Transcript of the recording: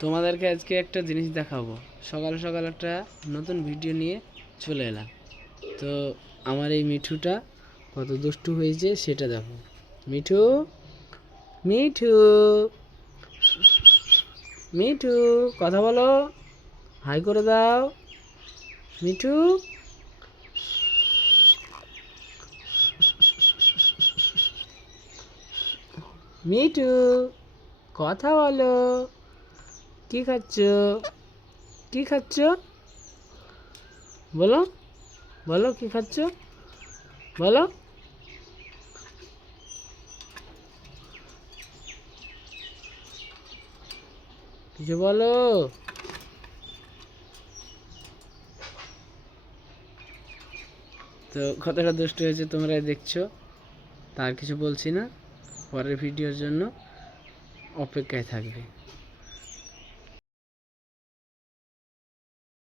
তোমাদেরকে আজকে একটা জিনিস দেখাবো। সকাল সকাল একটা নতুন ভিডিও নিয়ে চলে এলাম। তো আমার এই মিঠুটা কত দুষ্টু হয়েছে সেটা দেখো। মিঠু, মিঠু, মিঠু, কথা বলো, হাই করে দাও। মিঠু, মিঠু, কথা বলো। কি খাচ্ছ? কি খাচ্ছ? বলো, বলো কি খাচ্ছ, বলো। কিছু বলো। তো কতটা দুষ্ট হয়েছে তোমরাই দেখছো, তার কিছু বলছি না। পরের ভিডিওর জন্য অপেক্ষায় থাকবে।